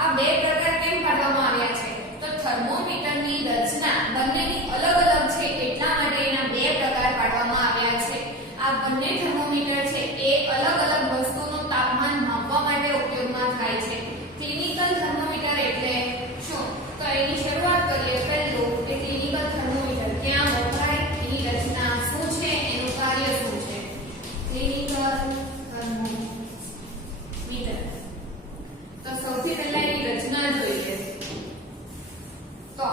આ બે પ્રકાર કેમ પાડવામાં આવ્યા છે? તો થર્મોમીટરની રચના બંનેની અલગ અલગ છે એટલા માટે એના બે પ્રકાર પાડવામાં આવ્યા છે. આ બંને થર્મોમીટર છે એ અલગ અલગ વસ્તુનું તાપમાન માપવા માટે ઉપયોગમાં થાય છે. ક્લિનિકલ થર્મોમીટર એટલે શું? તો એની શરૂઆત કરીએ. પહેલું કે ક્લિનિકલ થર્મોમીટર ક્યાં વપરાય, એની રચના શું છે, એનું કાર્ય શું છે. ક્લિનિકલ થર્મોમીટર તો સૌથી પહેલા એની રચના જોઈએ. તો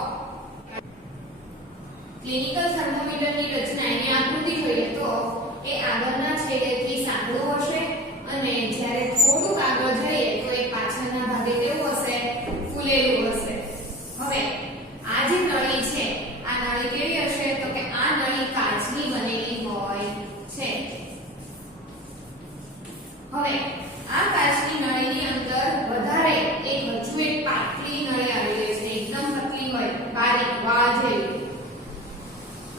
ક્લિનિકલ થર્મોમીટરની રચના એની આકૃતિ જોઈએ તો એ આગળના છેડેથી સાંકડું હશે અને જ્યારે થોડુંક આગળ જઈએ તો એ પાછળના ભાગે કેવું હશે? ફૂલેલું હશે. હવે આ જે નળી છે આ નળી કેવી હશે? તો કે આ નળી કાચની બનેલી હોય છે. હવે આ કાચની નળીની અંદર વધારે એક હજુ એક પાતળી નળી આવેલી છે, એકદમ પતલી હોય, બારીક વાળ જેવી.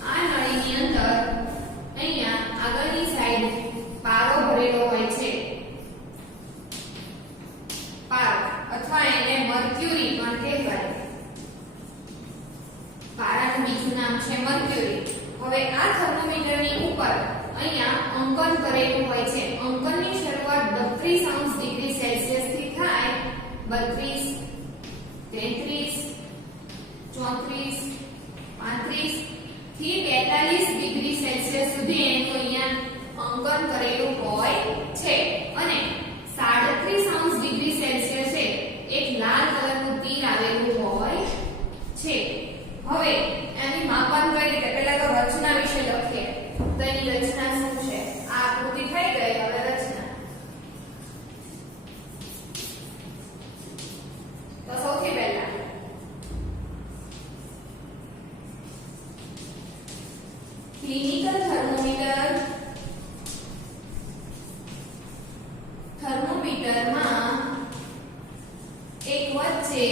આ નળીની અંદર અહીંયા આગળની સાઈડ પારો ભરેલો હોય છે. પારો અથવા એને મર્ક્યુરી પણ કહેવાય. પારાનું બીજું નામ છે મર્ક્યુરી. હવે આ થર્મોમીટરની ઉપર અહીંયા અંકન કરેલું હોય છે. અંકનની શરૂઆત 32 ડિગ્રી સેલ્સિયસ થી થાય. 32, 33, 34, 35 થી 42 ડિગ્રી સેલ્સિયસ સુધી એનું અહીંયા અંકન કરેલું હોય છે. અને 37 ડિગ્રી સેલ્સિયસે એક લાલ કલરનું તીર આવેલું હોય છે. હવે એની માપન કઈ રીતે? પહેલા તો રચના વિશે લખીએ. તો એની રચના શું છે? આ આકૃતિ થઈ ગઈ. હવે રચના તો સૌથી પહેલા ક્લિનિકલ થર્મોમીટરમાં એક વચ્ચે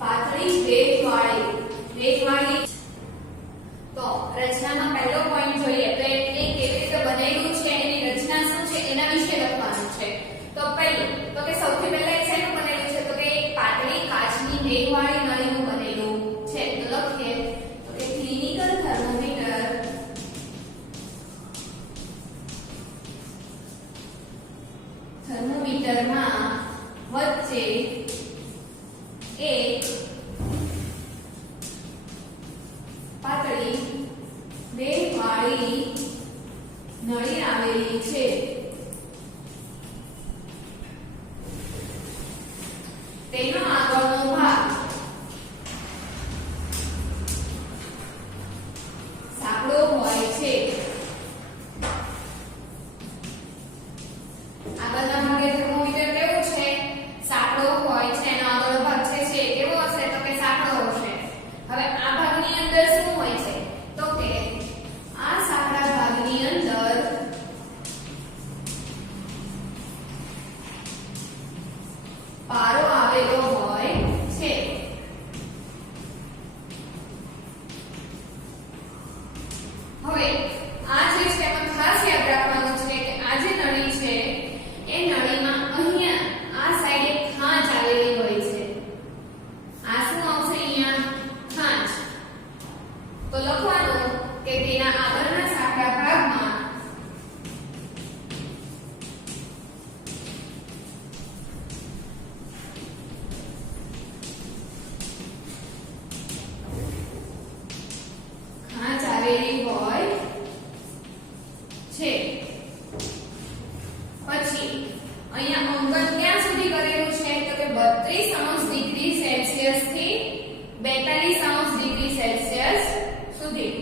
પાતળી વેગવાળી તો રચનામાં પહેલો પોઈન્ટ જોઈએ તો એ કેવી રીતે બનેલું છે, એની રચના શું છે એના વિશે લખવાનું છે. તો પહેલું તો કે સૌથી પહેલા એ શેનું બનેલું છે? તો કે એક પાતળી કાચની વેગવાળી નળીનું બનેલું છે. તો લખીએ તો કે ક્લિનિકલ થર્મોમીટરમાં વચ્ચે એક પાતળી વેગવાળી નળી આવેલી છે. તેનો આગળનો ભાગ સાંકડો હોય છે. આગળના ભાગે થર્મોમીટર કેવું છે? સાંકડો હોય છે. એનો આગળનો ભાગ છે કેવો હશે? તો કે સાંકડો હશે. હવે આ ભાગની અંદર શું હોય છે? તો કે આ સાંકડા ભાગની અંદર પારો આવેલો હોય છે. હવે આ જે છે એમાં ખાસ યાદ રાખવાનું છે કે આ જે નળી છે એ નળીમાં અહીંયા આ સાઈડે ખાંચ આવેલી હોય છે. આ શું આવશે? અહીંયા ખાંચ. તો લખવાનું કે તેના આગળના સાંકડા ભાગમાં ખાંચ આવેલી હોય છે. પછી અહીંયા અંકન ક્યાં સુધી કરેલું છે? તો કે 32 ડિગ્રી સેલ્સિયસ થી 42 ડિગ્રી સેલ્સિયસ સુધી.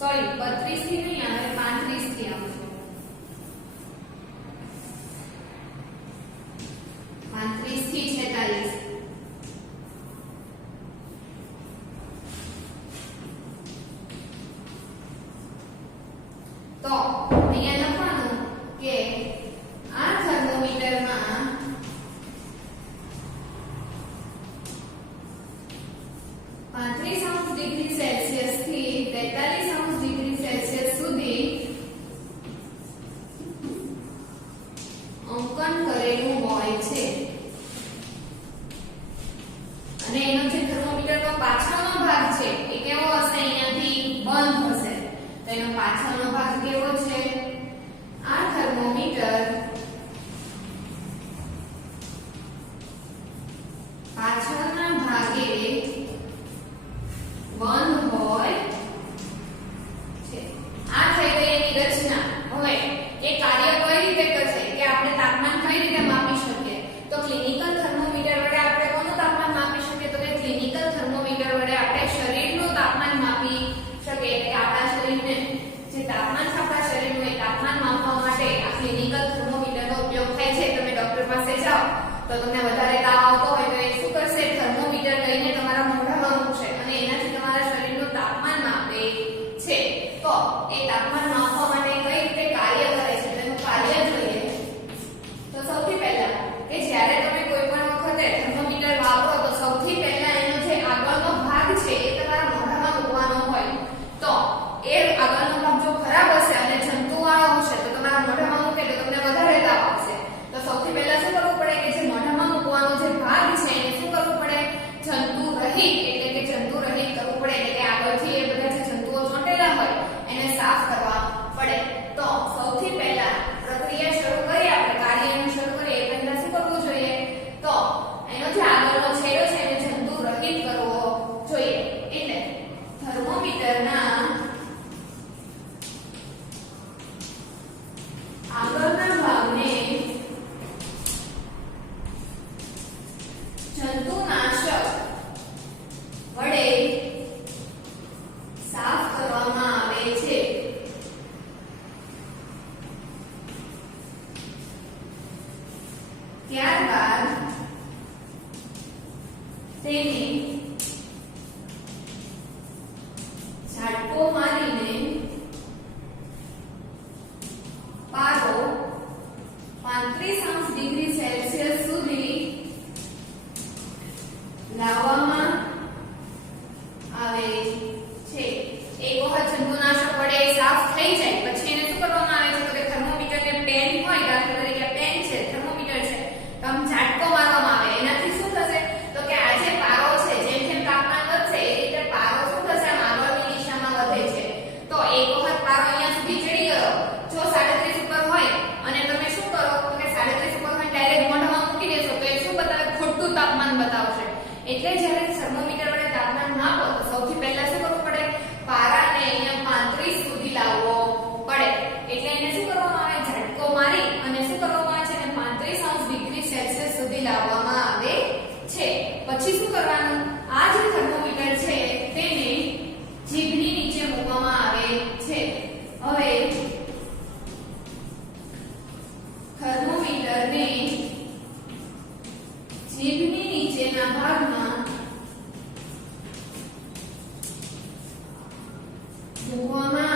સોરી 32 થી નહીં આવે, 35 થી આવશે. 35 થી 46. તો અહીંયા લખવાનું કે આ થર્મોમીટરમાં 35 ડિગ્રી સેલ્સિયસ થી 43 એનો પાછળનો ભાગ કેવો છે? આ થર્મોમીટર પાછળના ભાગે બંધ હોય છે. આ થઈ ગઈ એની રચના. હવે એ કાર્ય કઈ રીતે કરશે કે આપણે તાપમાન કઈ રીતે માપી શકીએ? તો ક્લિનિકલ થર્મોમીટર વડે આપણે કોનું તાપમાન માપી શકીએ? તો કે ક્લિનિકલ થર્મોમીટર વડે આપણે શરીરનું તાપમાન માપી શકીએ. એટલે આપણા શરીરને જે તાપમાન છે આપણા શરીરનું એ તાપમાન માપવા માટે આ ક્લિનિકલ થર્મોમીટરનો ઉપયોગ થાય છે. તમે ડોક્ટર પાસે જાઓ તો તમને વધારે તાવ આવતો હોય તો એ શું કરશે? થર્મોમીટર લઈને તમારા મોઢામાં મૂકશે અને એનાથી તમારા શરીરનું તાપમાન માપે છે. તો એ તાપમાન માપવા માટે કઈ રીતે કાર્ય કરે છે તેનું કાર્ય જોઈએ. તો સૌથી પહેલા કે જ્યારે તમે કોઈ પણ વખતે થર્મોમીટર વાપરો તો સૌથી પહેલા એનો જે આગળનો ભાગ છે એ તમારા મોઢામાં મૂકવાનો હોય. તો એ આગળનો ભાગ જો ખરાબ હશે અને જંતુવાળો હશે તો તમારા મોઢામાં મૂકે તો તમને વધારે તાવ આવશે. તો સૌથી પહેલા શું કરવું પડે કે જે મોઢામાં મૂકવાનો જે ભાગ છે એને શું કરવું પડે? જંતુ રહિત એટલે કે જંતુ રહિત કરવું પડે. એટલે કે આગળથી એ બધા જે જંતુઓ ચોંટેલા હોય એને સાફ કરવા પડે. તો સૌથી પહેલા પ્રક્રિયા શરૂ કરીએ આપણે કાર્યનું શરૂ કરીએ એ પહેલા શું કરવું જોઈએ? તો એનો જે આગળનો છેડો છે એને જંતુ રહિત કરવો જોઈએ. એટલે થર્મોમીટરના આગળના ભાગને જંતુનાશક વડે સાફ કરવામાં આવે છે. ત્યારબાદ તેને ઝાટકો મારીને પારો 35°C સુધી લાવવામાં આવે છે. એક વખત જંતુનાશક વડે સાફ થઈ જાય પછી એને શું કરવામાં આવે છે? તો કે થર્મોમીટરને પેન હોય, દાખલા તરીકે પેન છે, થર્મોમીટર છે, તો આમ ઝાટકો મારવામાં આવે. એનાથી શું થશે? તો કે આ જે પારો છે જેમ જેમ તાપમાન વધશે એ રીતે પારો શું થશે? આમ આગળની દિશામાં વધે છે. તો એક વખત પારો અહીંયા સુધી ચડી ગયો. જો 37 ઉપર હોય અને તમે શું કરો તો કે 37 ઉપર હોય ડાયરેક્ટ મોઢામાં મૂકી દેશો તો એ શું બતાવે? ખોટું તાપમાન બતાવશે. એટલે જ્યારે થર્મોમીટર વડે તાપમાન માપો તો સૌથી પહેલા શું કરવું પડે? પારાને અહીંયા 35 સુધી લાવવો પડે. એટલે એને શું કરવામાં આવે? ઝટકો મારી અને શું કરવામાં આવે છે? એને 35°C સુધી લાવવામાં આવે છે. પછી શું કરવાનું? આ જે થર્મોમીટર છે તેને જીભની નીચે મૂકવામાં આવે છે. હવે થર્મોમીટરને જીભની નીચેના ભાગમાં મૂકવામાં